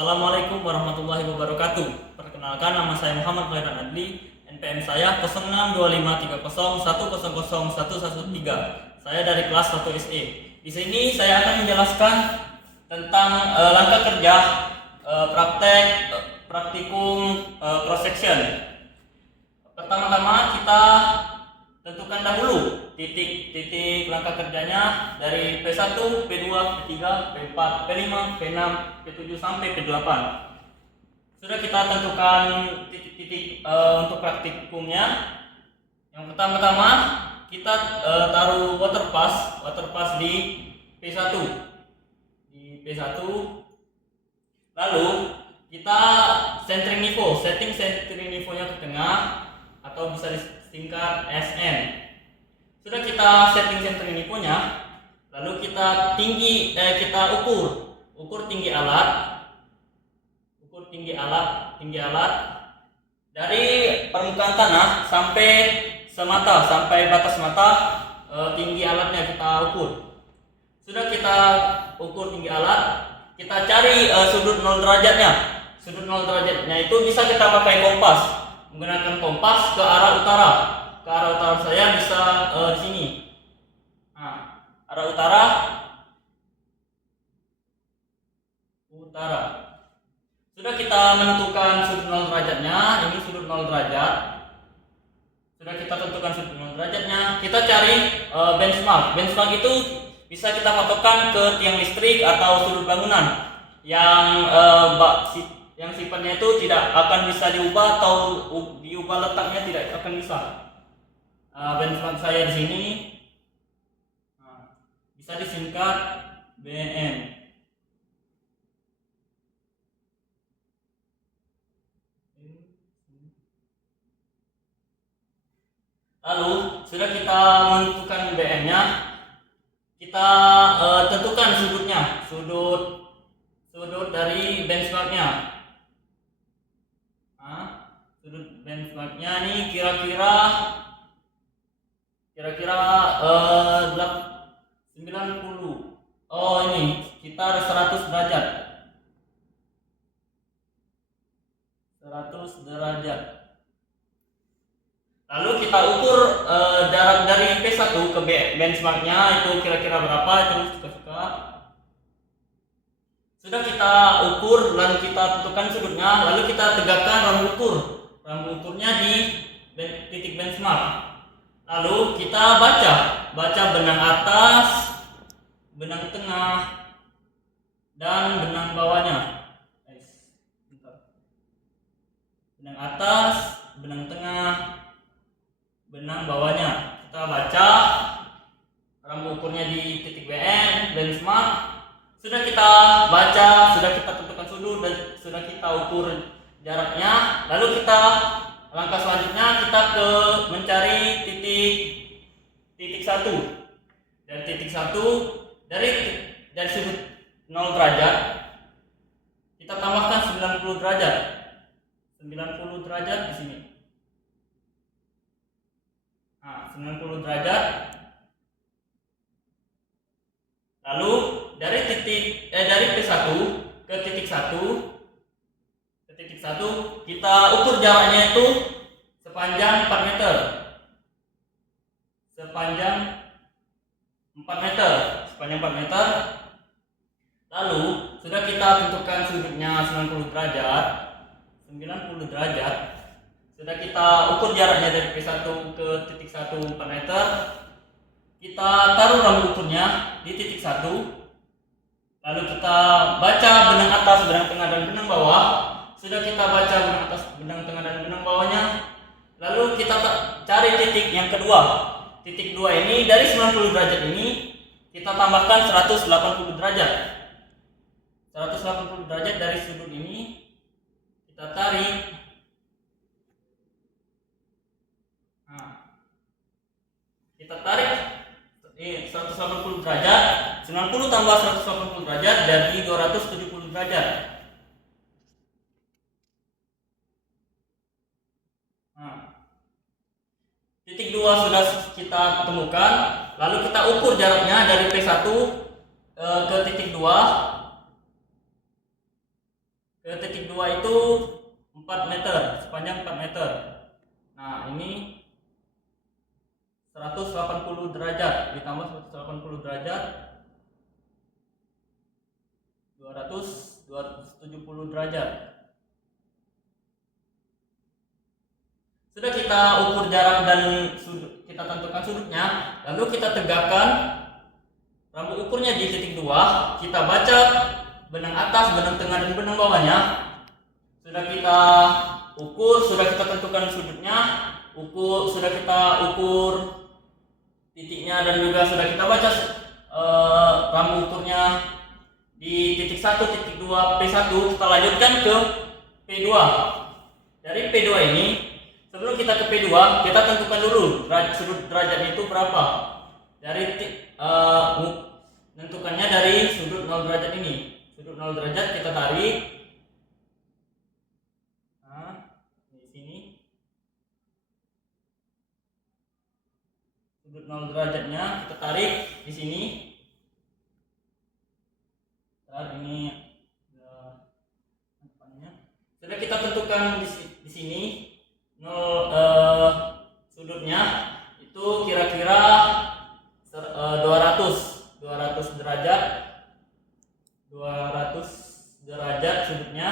Assalamualaikum warahmatullahi wabarakatuh. Perkenalkan, nama saya Muhammad Khairan Adli. NPM saya 062530010113. Saya dari kelas 1 SE. Di sini saya akan menjelaskan tentang langkah kerja praktikum cross section. Pertama-tama kita tentukan dahulu titik langkah kerjanya dari P1, P2, P3, P4, P5, P6, P7 sampai P8. Sudah kita tentukan titik-titik untuk praktikumnya. Yang pertama-tama kita taruh water pass di P1. Di P1. Lalu kita setting centering nivonya ke tengah atau bisa disingkat SN. Sudah kita setting centering nivonya, lalu kita ukur tinggi alat dari permukaan tanah sampai batas mata. Tinggi alatnya kita ukur. Sudah kita ukur tinggi alat, kita cari sudut 0 derajatnya. Sudut 0 derajatnya itu bisa kita pakai kompas, menggunakan kompas ke arah utara. Ke arah utara saya bisa di sini. Nah, arah utara. Sudah kita menentukan sudut 0 derajatnya. Ini sudut 0 derajat. Sudah kita tentukan sudut 0 derajatnya. Kita cari benchmark. Benchmark itu bisa kita patokkan ke tiang listrik atau sudut bangunan yang sifatnya itu tidak akan bisa diubah atau diubah letaknya tidak akan bisa. Benchmark saya di sini bisa disingkat BN. Lalu sudah kita menentukan BN-nya, kita tentukan sudutnya, sudut dari benchmarknya. Sudut benchmarknya ini kira-kira 90. Oh, ini sekitar 100 derajat. 100 derajat. Lalu kita ukur jarak dari P1 ke benchmarknya itu kira-kira berapa, itu suka-suka. Sudah kita ukur, lalu kita tentukan sudutnya, lalu kita tegakkan rambut ukur. Rambut ukurnya di titik benchmark. Lalu kita baca benang atas, benang tengah, dan benang bawahnya. Benang atas, benang tengah, benang bawahnya. Kita baca rambut ukurnya di titik BN, benchmark. Sudah kita baca, sudah kita tentukan sudut, dan sudah kita ukur jaraknya. Lalu langkah selanjutnya kita mencari titik 1. Dari titik 1, dari sudut 0 derajat kita tambahkan 90 derajat. 90 derajat di sini. 90 derajat. Lalu dari P1 ke titik 1 kita ukur jaraknya itu sepanjang 4 meter. Sepanjang 4 meter. Lalu sudah kita tentukan sudutnya 90 derajat. Sudah kita ukur jaraknya dari P1 ke titik 1 4 meter. Kita taruh rambut ukurnya di titik 1. Lalu kita baca benang atas, benang tengah, dan benang bawah. Sudah kita baca benang atas, benang tengah, dan benang bawahnya. Lalu kita cari titik yang kedua. Titik 2 ini dari 90 derajat ini kita tambahkan 180 derajat. 180 derajat dari sudut ini kita tarik. Kita tarik 180 derajat. 90 tambah 180 derajat jadi 270 derajat. Titik 2 sudah kita temukan. Lalu kita ukur jaraknya dari P1 ke titik 2. kedua itu 4 meter, sepanjang 4 meter. Nah, ini 180 derajat ditambah 180 derajat 270 derajat. Sudah kita ukur jarak dan sudut, kita tentukan sudutnya, lalu kita tegakkan rambut ukurnya di titik 2. Kita baca benang atas, benang tengah, dan benang bawahnya. Sudah kita ukur, sudah kita tentukan sudutnya, sudah kita ukur titiknya, dan juga sudah kita baca rambut ukurnya di titik 1, titik 2, P1. Kita lanjutkan ke P2. Dari P2 ini, sebelum kita ke P2, kita tentukan dulu sudut derajatnya itu berapa. Dari tentukannya dari sudut 0 derajat ini. Sudut 0 derajat kita tarik. Nah, di sini. Sudut 0 derajatnya kita tarik di sini. Ini sudah kita tentukan di sini 0 sudutnya itu kira-kira 200 derajat 200 derajat sudutnya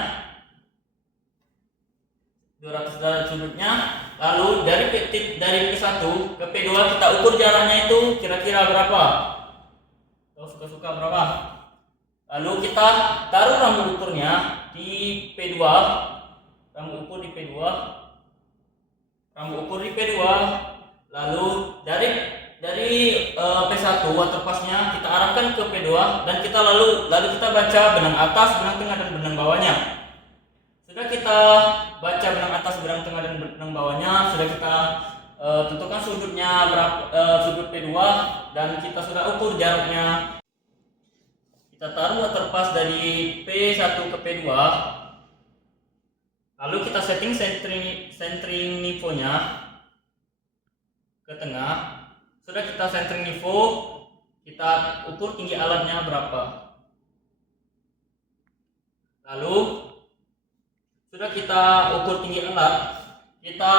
200 derajat sudutnya. Lalu dari P1 ke P2 kita ukur jaraknya itu kira-kira berapa, atau suka-suka berapa. Lalu kita taruh rambut ukurnya di P2, rambut ukur di P2, lalu dari P1 waterpassnya kita arahkan ke P2, dan kita lalu kita baca benang atas, benang tengah, dan benang bawahnya. Sudah kita baca benang atas, benang tengah, dan benang bawahnya, sudah kita tentukan sudutnya berapa, sudut P2, dan kita sudah ukur jaraknya. Kita taruh waterpass dari P1 ke P2, lalu kita setting centering nivonya ke tengah. Sudah kita centering nivo, kita ukur tinggi alatnya berapa. Lalu sudah kita ukur tinggi alat, kita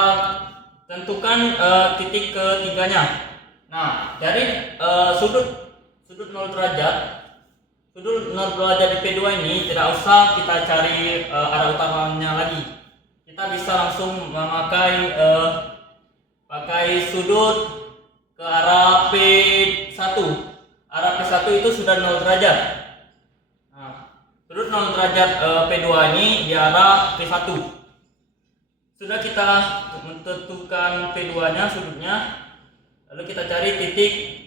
tentukan titik ketiganya. Nah, dari sudut 0 derajat di P2 ini tidak usah kita cari arah utamanya lagi. Kita bisa langsung memakai pakai sudut ke arah P1. Arah P1 itu sudah 0 derajat. Nah, sudut 0 derajat P2 ini di arah P1. Sudah kita menentukan P2-nya sudutnya, lalu kita cari titik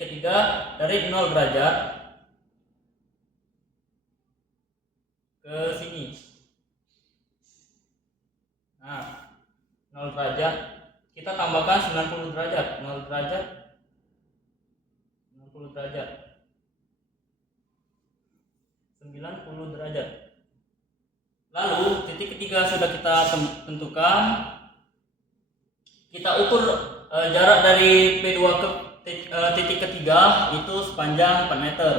ketiga dari 0 derajat ke sini. Nah, 0 derajat kita tambahkan 90 derajat. 90 derajat 90 derajat. Lalu titik ketiga sudah kita tentukan. Kita ukur jarak dari P2 ke titik ketiga itu sepanjang 4 meter.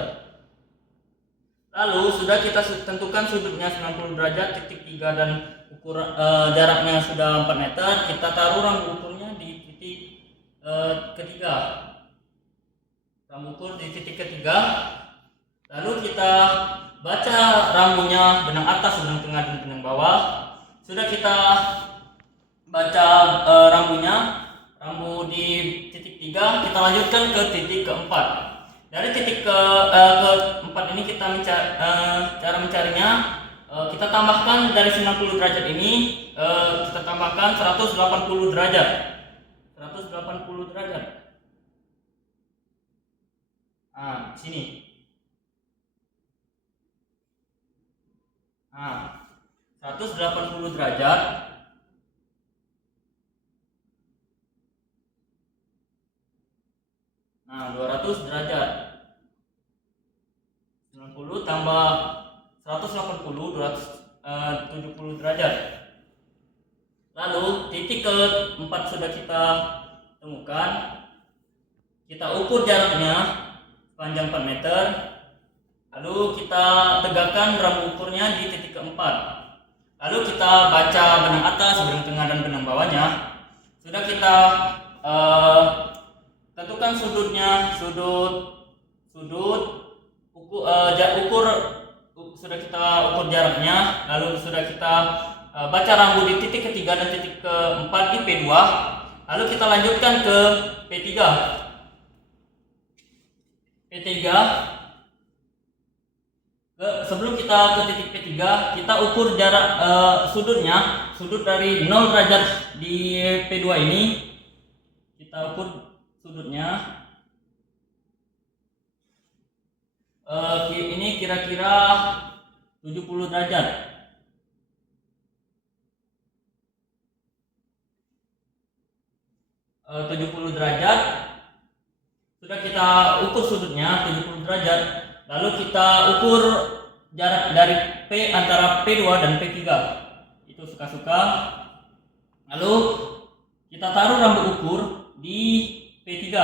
Lalu sudah kita tentukan sudutnya 90 derajat, titik 3, dan jaraknya sudah 4 meter. Kita taruh rambut ukurnya di titik ketiga. Rambut ukur di titik ketiga. Lalu kita baca rambutnya, benang atas, benang tengah, dan benang bawah. Sudah kita baca rambut di titik 3, kita lanjutkan ke titik keempat. Dari titik keempat ini kita cara mencarinya, kita tambahkan dari 90 derajat ini, kita tambahkan 180 derajat. 180 derajat. Nah, sini. Nah, 180 derajat. Nah, 200 derajat. 90 tambah 180, 270 derajat. Lalu titik keempat sudah kita temukan. Kita ukur jaraknya panjang 4 meter. Lalu kita tegakkan rambu ukurnya di titik keempat. Lalu kita baca benang atas, benang tengah, dan benang bawahnya. Sudah kita tentukan sudutnya, ukur sudah kita ukur jaraknya. Lalu sudah kita baca rambu di titik ketiga dan titik keempat di P2. Lalu kita lanjutkan ke P3. Sebelum kita ke titik P3, kita ukur jarak sudut dari 0 derajat di P2 ini. Kita ukur sudutnya. Ini kira-kira 70 derajat. Sudah kita ukur sudutnya 70 derajat. Lalu kita ukur jarak dari P antara P2 dan P3. Itu suka-suka. Lalu kita taruh rambu ukur di P3.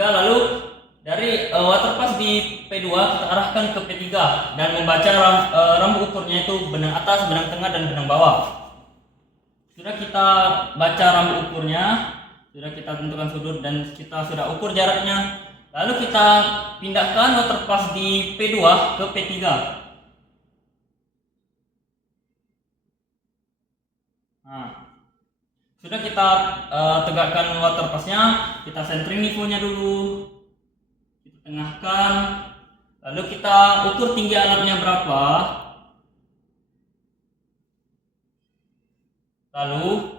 Lalu dari waterpass di P2 kita arahkan ke P3 dan membaca rambu ukurnya itu benang atas, benang tengah, dan benang bawah. Sudah kita baca rambu ukurnya, sudah kita tentukan sudut, dan kita sudah ukur jaraknya. Lalu kita pindahkan waterpass di P2 ke P3. Nah, sudah kita tegakkan waterpassnya, kita centering nivonya dulu, kita tengahkan, lalu kita ukur tinggi alatnya berapa. Lalu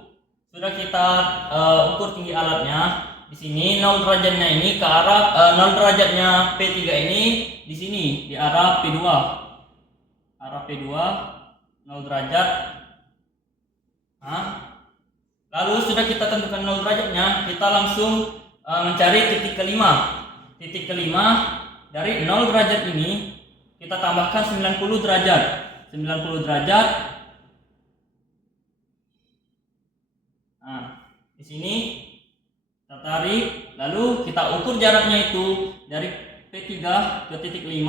sudah kita ukur tinggi alatnya. Di sini 0 derajatnya ini ke arah 0 derajatnya P3 ini di sini di arah P2. 0 derajat. Nah, lalu sudah kita tentukan 0 derajatnya, kita langsung mencari titik kelima. Titik kelima dari 0 derajat ini kita tambahkan 90 derajat. 90 derajat. Nah, di sini kita tarik, lalu kita ukur jaraknya itu dari P3 ke titik 5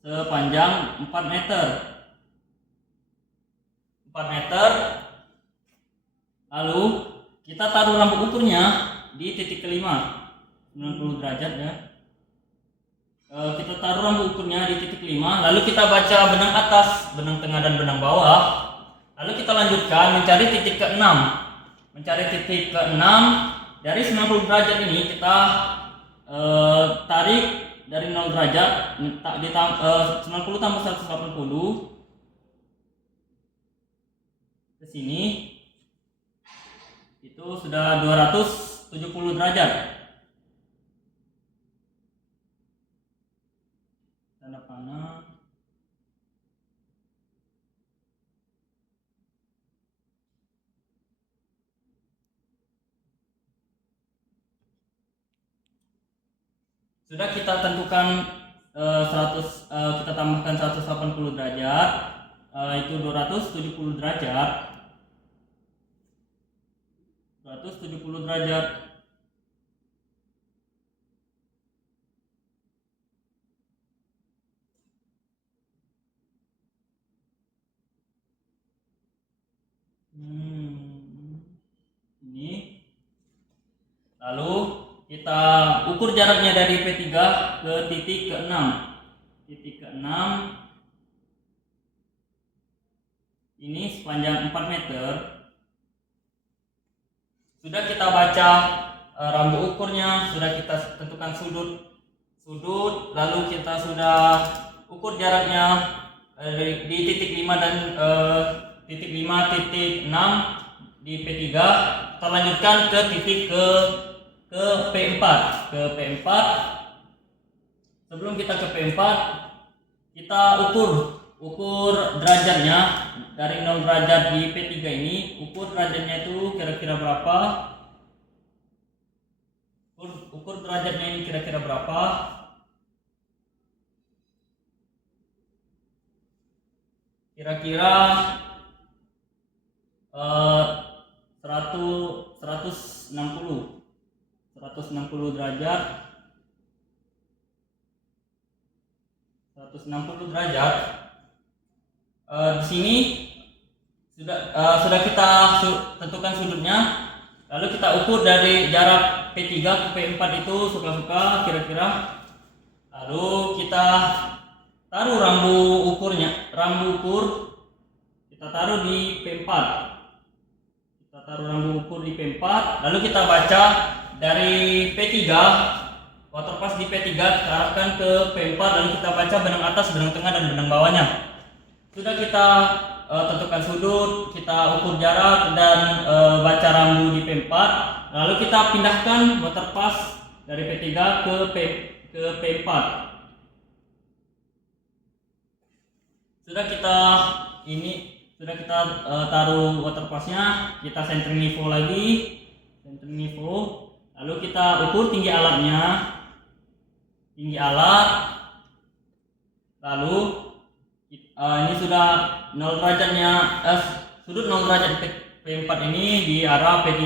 sepanjang 4 meter. Lalu kita taruh rambu ukurnya di titik kelima, 90 derajat ya. Kita taruh rambu ukurnya di titik 5, lalu kita baca benang atas, benang tengah, dan benang bawah. Lalu kita lanjutkan mencari titik ke-6. Dari 90 derajat ini kita tarik dari 0 derajat, 90 tambah 180 ke sini, itu sudah 270 derajat. Tanda panah. Sudah kita tentukan kita tambahkan 180 derajat, itu 270 derajat. 270 derajat. Ini. Lalu kita ukur jaraknya dari P3 ke titik ke-6. Ini sepanjang 4 meter. Sudah kita baca rambu ukurnya, sudah kita tentukan sudut, lalu kita sudah ukur jaraknya di titik 5 dan titik 5, titik 6 di P3. Kita lanjutkan ke titik ke P4. Sebelum kita ke P4, kita ukur derajatnya dari 0 derajat di P3 ini. Ukur derajatnya itu kira-kira berapa? Ukur derajatnya ini kira-kira berapa? Kira-kira 160 derajat. 160 derajat. Di sini sudah kita tentukan sudutnya, lalu kita ukur dari jarak P3 ke P4 itu suka-suka kira-kira. Lalu kita taruh rambu ukur kita taruh di P4. Kita taruh rambu ukur di P4, lalu kita baca dari P3, waterpass di P3 kita arahkan ke P4, lalu kita baca benang atas, benang tengah, dan benang bawahnya. Sudah kita tentukan sudut, kita ukur jarak, dan baca rambu di P4, lalu kita pindahkan waterpass dari P3 ke P4. Sudah kita taruh waterpassnya, kita centering niveau lagi, lalu kita ukur tinggi alatnya, lalu ini sudah 0 derajatnya, sudut 0 derajat P4 ini di arah P3,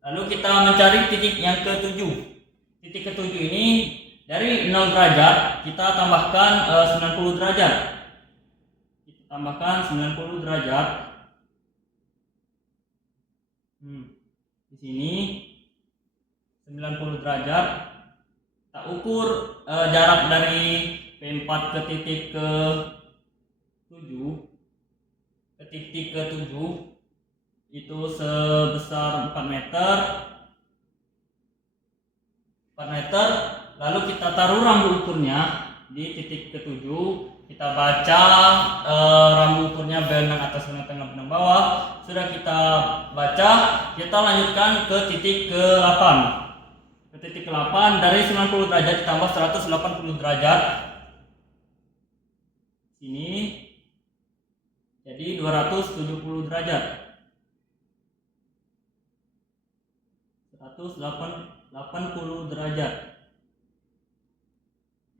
lalu kita mencari titik yang ke-7. Titik ke-7 ini dari 0 derajat kita tambahkan 90 derajat. Di sini 90 derajat. Kita ukur jarak dari P4 ke titik ke-7 itu sebesar 4 meter. Lalu kita taruh rambu ukurnya di titik ke-7. Kita baca rambu ukurnya benang atas, benang tengah, benang bawah. Sudah kita baca, kita lanjutkan ke titik ke-8. Dari 90 derajat ditambah 180 derajat. Ini jadi 270 derajat.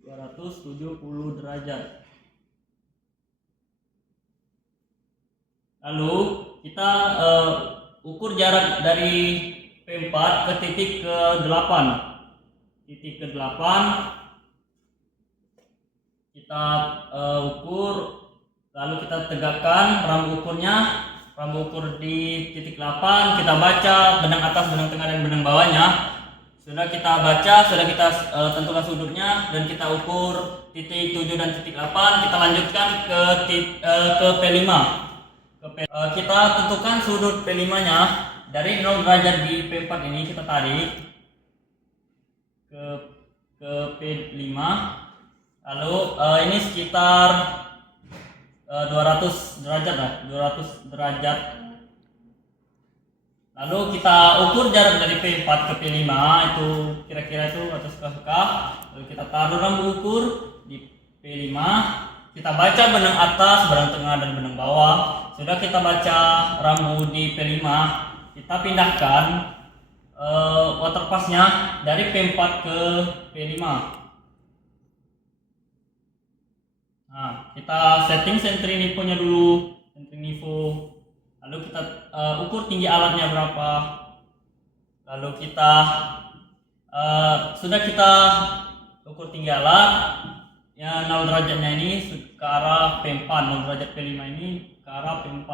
270 derajat. Lalu kita ukur jarak dari P4 ke titik ke-8. Kita ukur, lalu kita tegakkan rambu ukur di titik 8. Kita baca benang atas, benang tengah, dan benang bawahnya. Sudah kita baca, sudah kita tentukan sudutnya, dan kita ukur titik 7 dan titik 8. Kita lanjutkan ke P5. Kita tentukan sudut P5 nya dari 0 derajat di P4 ini, kita tarik ke P5. Lalu ini sekitar 200 derajat. Lalu kita ukur jarak dari P4 ke P5 itu kira-kira itu atau suka-suka. Lalu kita taruh rambu ukur di P5. Kita baca benang atas, benang tengah, dan benang bawah. Sudah kita baca rambu di P5, kita pindahkan waterpassnya dari P4 ke P5. Nah, kita setting centering niveau-nya dulu, lalu kita ukur tinggi alatnya berapa. Lalu kita sudah kita ukur tinggi alat ya, 0 derajatnya ini ke arah P4, 0 derajat P5 ini ke arah P4.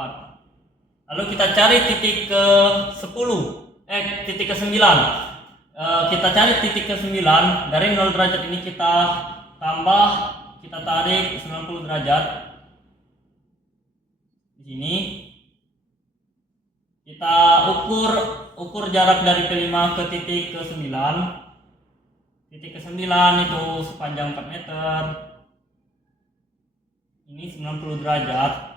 Lalu kita cari titik titik ke-9. Kita cari titik ke-9. Dari 0 derajat ini kita tarik 90 derajat. Di sini kita ukur jarak dari P5 ke titik ke-9. Titik ke-9 itu sepanjang 4 meter. Ini 90 derajat.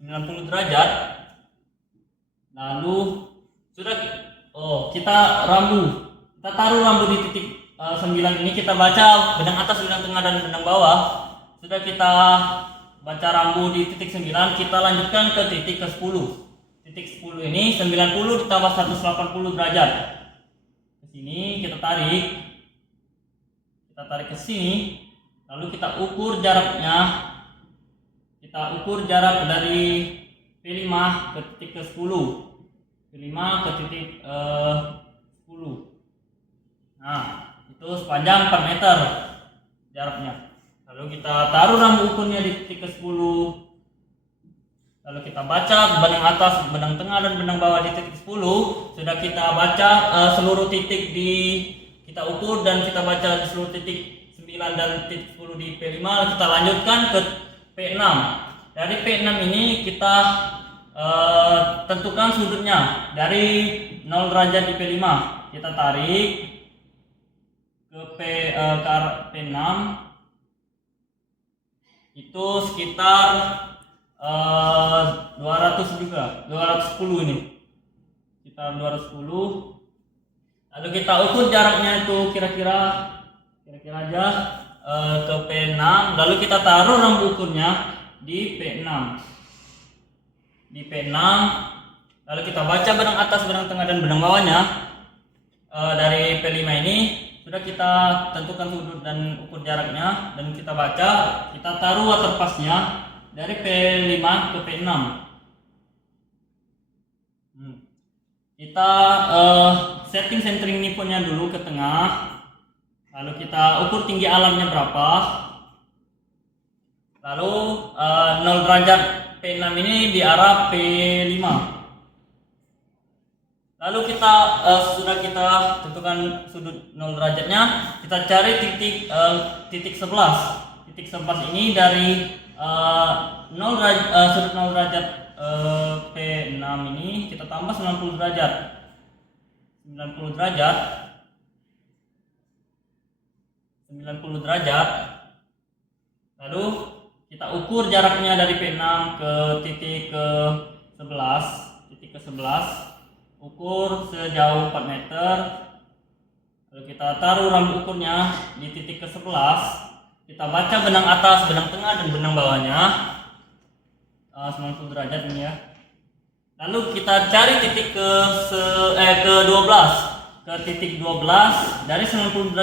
90 derajat. Lalu sudah kita taruh rambu di titik 9 ini. Kita baca benang atas, benang tengah, dan benang bawah. Sudah kita baca rambu di titik 9, kita lanjutkan ke titik ke-10. Titik 10 ini 90 ditambah 180 derajat. Ke sini kita tarik ke sini, lalu kita ukur jaraknya. Kita ukur jarak dari P5 ke titik ke-10. P5 ke titik 10. 10. Nah, itu sepanjang 4 meter jaraknya. Lalu kita taruh rambu ukurnya di titik ke-10. Lalu kita baca benang atas, benang tengah, dan benang bawah di titik 10. Sudah kita baca seluruh titik kita ukur dan kita baca seluruh titik 9 dan titik 10 di P5. Kita lanjutkan ke P6. Dari P6 ini kita tentukan sudutnya dari 0 derajat di P5. Kita tarik ke arah P6 itu sekitar 200 juga, 210 ini. Kita 210. Lalu kita ukur jaraknya itu kira-kira aja ke P6. Lalu kita taruh rambu ukurnya di P6. Di P6. Lalu kita baca benang atas, benang tengah, dan benang bawahnya. Dari P5 ini sudah kita tentukan sudut dan ukur jaraknya, dan kita baca, kita taruh waterpassnya dari P5 ke P6. Kita setting centering nipunnya dulu ke tengah. Lalu kita ukur tinggi alamnya berapa. Lalu 0 derajat P6 ini di arah P5. Lalu kita sudah kita tentukan sudut 0 derajatnya, kita cari titik 11. Titik 11 ini dari sudut 0 derajat P6 ini kita tambah 90 derajat. 90 derajat. 90 derajat. Lalu kita ukur jaraknya dari P6 ke titik ke-11. Titik ke-11 ukur sejauh 4 meter. Lalu kita taruh rambu ukurnya di titik ke-11. Kita baca benang atas, benang tengah, dan benang bawahnya 90 derajat ini ya. Lalu kita cari titik ke-12. Ke titik 12 dari 90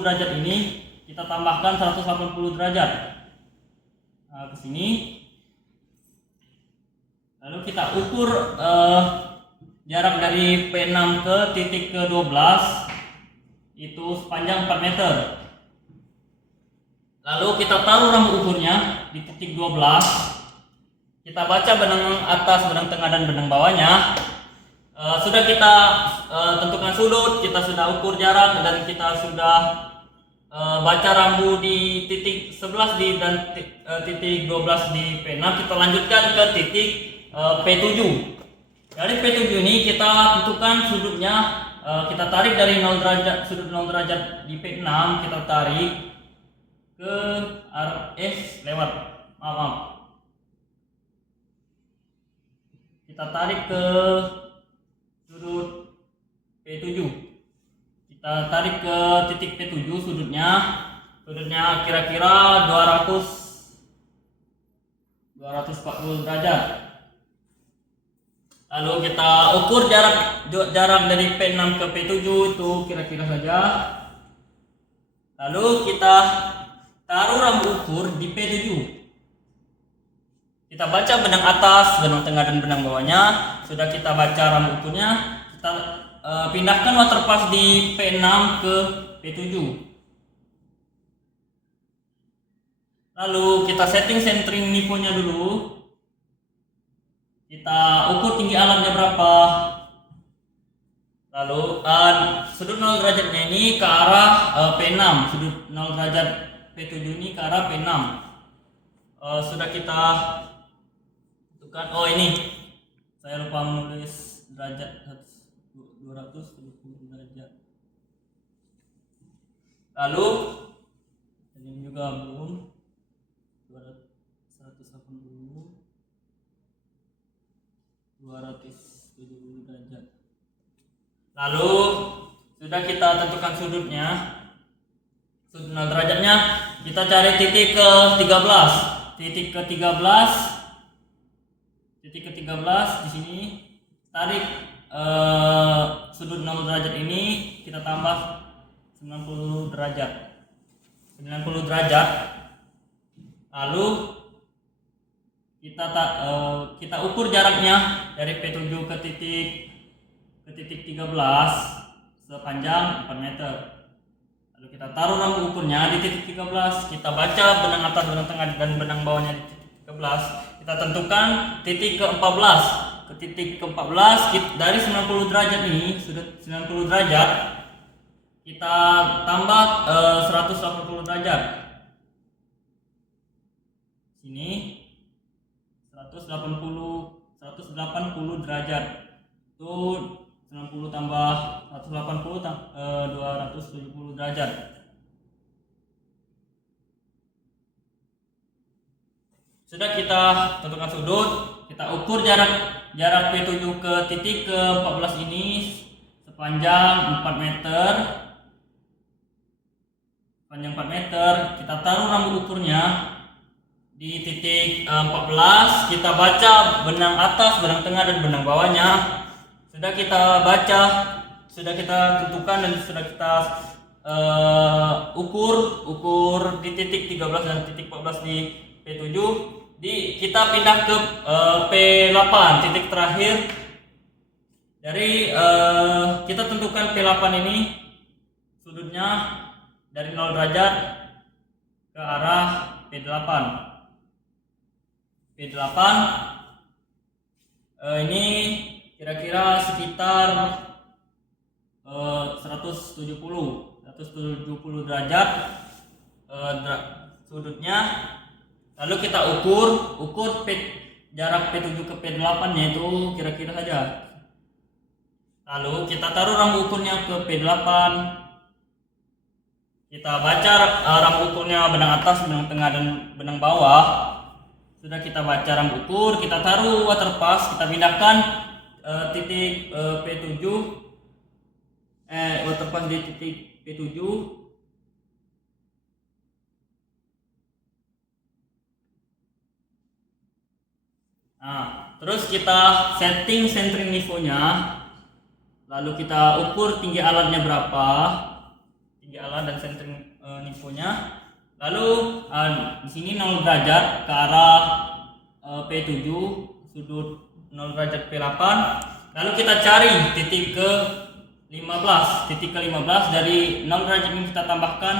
derajat ini kita tambahkan 180 derajat. Ke sini. Lalu kita ukur jarak dari P6 ke titik ke-12 itu sepanjang 4 meter. Lalu kita taruh rambu ukurnya di titik 12. Kita baca benang atas, benang tengah, dan benang bawahnya. Sudah kita tentukan sudut, kita sudah ukur jarak, dan kita sudah baca rambu di titik 11 dan titik 12 di P6. Kita lanjutkan ke titik P7. Dari P7 ini kita tentukan sudutnya, kita tarik dari 0 derajat, sudut 0 derajat di P6 kita tarik ke arah kita tarik ke sudut P7. Kita tarik ke titik P7 sudutnya kira-kira 240 derajat. Lalu kita ukur jarak dari P6 ke P7 itu kira-kira saja. Lalu kita taruh rambu ukur di P7. Kita baca benang atas, benang tengah, dan benang bawahnya. Sudah kita baca rambu ukurnya, kita pindahkan waterpass di P6 ke P7. Lalu kita setting centering niponya dulu. Kita ukur tinggi alamnya berapa. Lalu sudut 0 derajatnya ini ke arah P6. Sudut 0 derajat P7 ini ke arah P6. Sudah kita tentukan. Oh, ini saya lupa menulis derajat 270 derajat. Lalu ini juga belum 180 270 derajat. Lalu sudah kita tentukan sudutnya, sudut 0 derajatnya. Kita cari titik ke-13. Titik ke-13 di sini. Tarik sudut 0 derajat ini, kita tambah 90 derajat. 90 derajat. Lalu kita ukur jaraknya dari P7 ke titik ke titik 13 sepanjang 4 meter. Lalu kita taruh rambu ukurnya di titik 13, kita baca benang atas, benang tengah, dan benang bawahnya di titik 13. Kita tentukan titik ke-14. Ke titik ke-14 dari 90 derajat ini, sudut 90 derajat, kita tambah 180 derajat. Sini 180 derajat. Itu 90 tambah 180 270 derajat. Sudah kita tentukan sudut, kita ukur jarak P7 ke titik ke-14 ini sepanjang 4 meter. Panjang 4 meter, kita taruh rambu ukurnya di titik 14, kita baca benang atas, benang tengah, dan benang bawahnya. Sudah kita baca, sudah kita tentukan, dan sudah kita ukur di titik 13 dan titik 14 di P7. Kita pindah ke P8, titik terakhir. Dari kita tentukan P8 ini sudutnya dari 0 derajat ke arah P8. P8 ini kira-kira sekitar 170 derajat sudutnya. Lalu kita ukur jarak P7 ke P8 nya itu kira-kira saja. Lalu kita taruh rambu ukurnya ke P8. Kita baca rambu ukurnya benang atas, benang tengah, dan benang bawah. Sudah kita baca rambu ukur, kita taruh waterpass, kita pindahkan titik P7, waterpass di titik P7. Nah, terus kita setting centering nivonya, lalu kita ukur tinggi alatnya berapa, tinggi alat dan centering nivonya. Lalu di sini 0 derajat ke arah P7, sudut 0 derajat P8. Lalu kita cari titik ke-15. Titik ke-15 dari 0 derajat ini kita tambahkan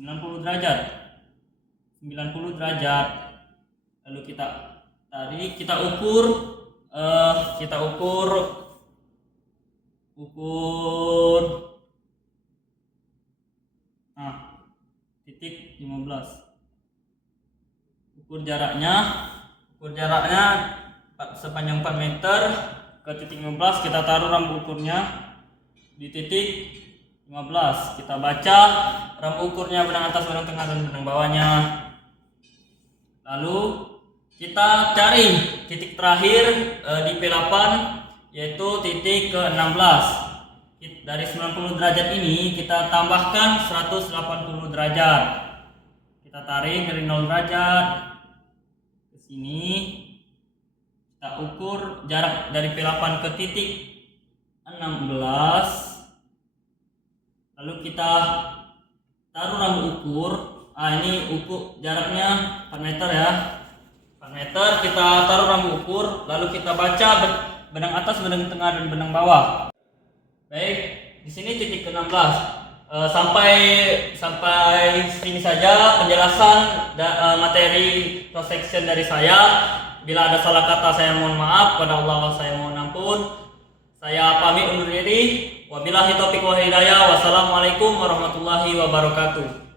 90 derajat. 90 derajat. Lalu kita tarik, kita ukur titik 15. Ukur jaraknya sepanjang 4 meter ke titik 15. Kita taruh rambu ukurnya di titik 15. Kita baca rambu ukurnya, benang atas, benang tengah, dan benang bawahnya. Lalu kita cari titik terakhir di P8, yaitu titik ke-16. Dari 90 derajat ini kita tambahkan 180 derajat. Kita tarik dari 0 derajat ke sini. Kita ukur jarak dari P8 ke titik 16. Lalu kita taruh rambu ukur. Ini ukur jaraknya 4 meter ya. 4 meter, kita taruh rambu ukur, lalu kita baca benang atas, benang tengah, dan benang bawah. Baik, di sini titik ke-16. Sampai sini saja penjelasan materi cross section dari saya. Bila ada salah kata saya mohon maaf, pada Allah saya mohon ampun. Saya pamit undur diri. Wabillahi taufiq wal hidayah. Wassalamualaikum warahmatullahi wabarakatuh.